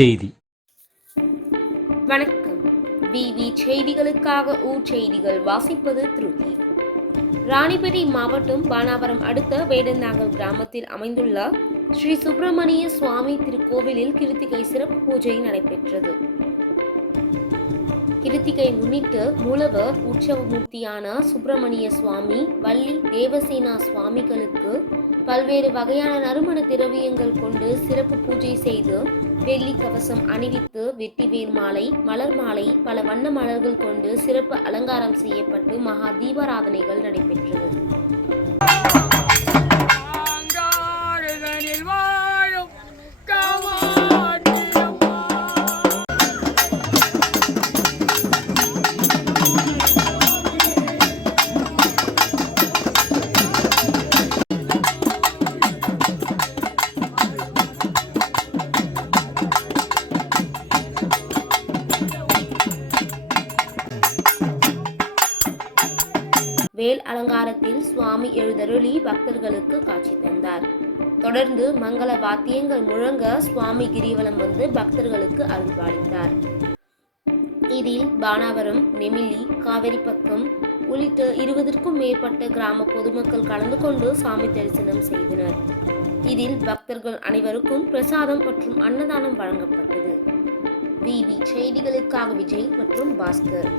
செய்தி. வணக்கம். விவி செய்திகளுக்காக செய்திகள் வாசிப்பது திருதி. ராணிப்பேட்டை மாவட்டம் பானாவரம் அடுத்த வேடந்தாங்கல் கிராமத்தில் அமைந்துள்ள ஸ்ரீ சுப்பிரமணிய சுவாமி திருக்கோவிலில் கிருத்திகை சிறப்பு பூஜை நடைபெற்றது. கிருத்திகை முன்னிட்டு மூலவர் உற்சவமூர்த்தியான சுப்பிரமணிய சுவாமி, வள்ளி தேவசேனா சுவாமிகளுக்கு பல்வேறு வகையான நறுமண திரவியங்கள் கொண்டு சிறப்பு பூஜை செய்து, வெள்ளி கவசம் அணிவித்து, வெட்டிவேர் மாலை, மலர் மாலை, பல வண்ண மலர்கள் கொண்டு சிறப்பு அலங்காரம் செய்யப்பட்டு மகா தீபாராதனைகள் நடைபெற்றது. வேல் அலங்காரத்தில் சுவாமி எழுந்தருளி பக்தர்களுக்கு காட்சி தந்தார். தொடர்ந்து மங்கள வாத்தியங்கள் முழங்க சுவாமி கிரிவலம் வந்து பக்தர்களுக்கு அருள்பாலித்தார். இதில் பானாவரம், நெமிலி, காவேரிப்பக்கம் உள்ளிட்ட 20க்கும் மேற்பட்ட கிராம பொதுமக்கள் கலந்து கொண்டு சாமி தரிசனம் செய்தனர். இதில் பக்தர்கள் அனைவருக்கும் பிரசாதம் மற்றும் அன்னதானம் வழங்கப்பட்டது. விவி செய்திகளுக்காக விஜய் மற்றும் பாஸ்கர்.